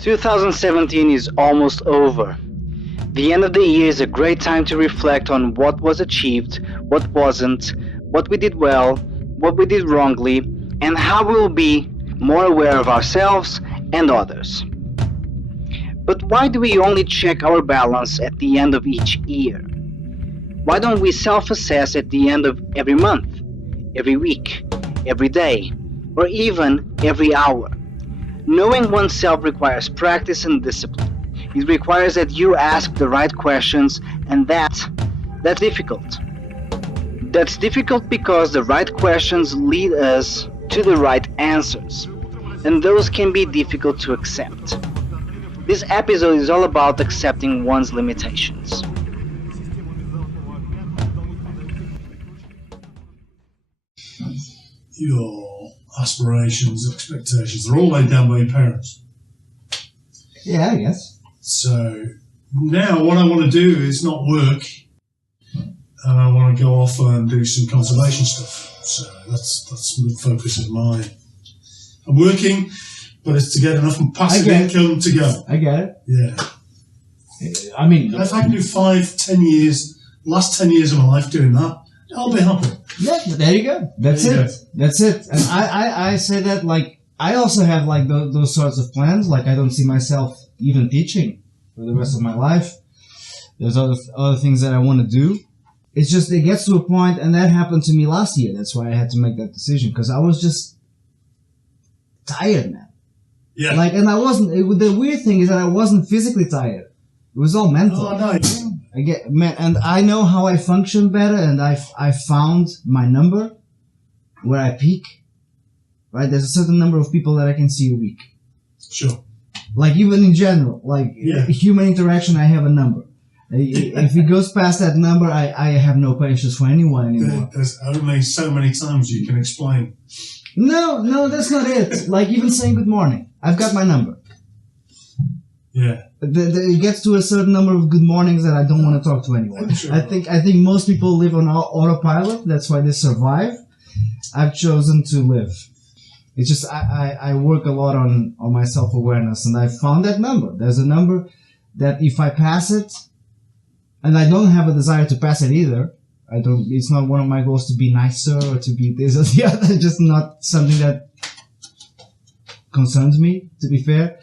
2017 is almost over. The end of the year is a great time to reflect on what was achieved, what wasn't, what we did well, what we did wrongly, and how we will be more aware of ourselves and others. But why do we only check our balance at the end of each year? Why don't we self-assess at the end of every month, every week, every day, or even every hour? Knowing oneself requires practice and discipline. It requires that you ask the right questions, and that's difficult. That's difficult because the right questions lead us to the right answers, and those can be difficult to accept. This episode is all about accepting one's limitations. Your aspirations, expectations, they're all laid down by your parents. Yeah, I guess. So now what I want to do is not work, and I want to go off and do some conservation stuff. So that's the focus of mine. I'm working, but it's to get enough passive income to go. I get it. Yeah. I mean, if I can do 5, 10 years, last 10 years of my life doing that, I'll be happy. Yeah, there you go. That's it. That's it. And I say that, like, I also have, like, those sorts of plans. Like, I don't see myself even teaching for the rest of my life. There's other things that I want to do. It's just, it gets to a point, and that happened to me last year. That's why I had to make that decision, because I was just tired, man. Yeah. Like, and I wasn't, the weird thing is that I wasn't physically tired. It was all mental. Oh, no. I get, man, and I know how I function better, and I found my number where I peak. Right? There's a certain number of people that I can see a week. Sure. Like, even in general, like, human interaction, I have a number. If it goes past that number, I have no patience for anyone anymore. There's only so many times you can explain. No, that's not it. Like, even saying good morning. I've got my number. Yeah. It gets to a certain number of good mornings that I don't want to talk to anyone. Sure. I think most people live on autopilot. That's why they survive. I've chosen to live. It's just I work a lot on my self-awareness, and I found that number. There's a number that if I pass it, and I don't have a desire to pass it either. It's not one of my goals to be nicer or to be this or the other. Just not something that concerns me, to be fair.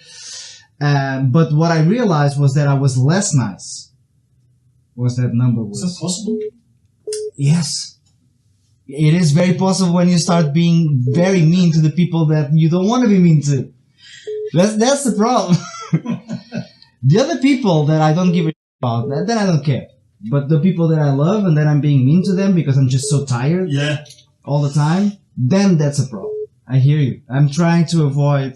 But what I realized was that I was less nice. Was that number was. Is that possible? Yes. It is very possible when you start being very mean to the people that you don't want to be mean to. That's the problem. The other people that I don't give a shit about, then I don't care. But the people that I love and that I'm being mean to them because I'm just so tired all the time, then that's a problem. I hear you. I'm trying to avoid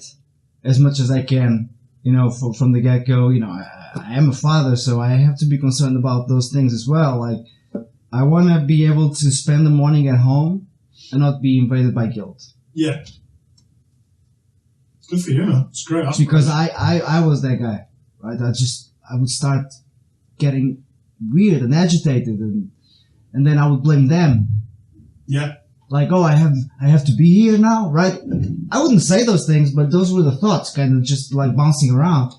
as much as I can, from the get-go. I am a father, so I have to be concerned about those things as well. Like, I want to be able to spend the morning at home and not be invaded by guilt. Yeah. It's good for you, man. It's great. Because I was that guy, right? I would start getting weird and agitated, and then I would blame them. Yeah. Like, oh, I have to be here now, right? I wouldn't say those things, but those were the thoughts, kind of just like bouncing around.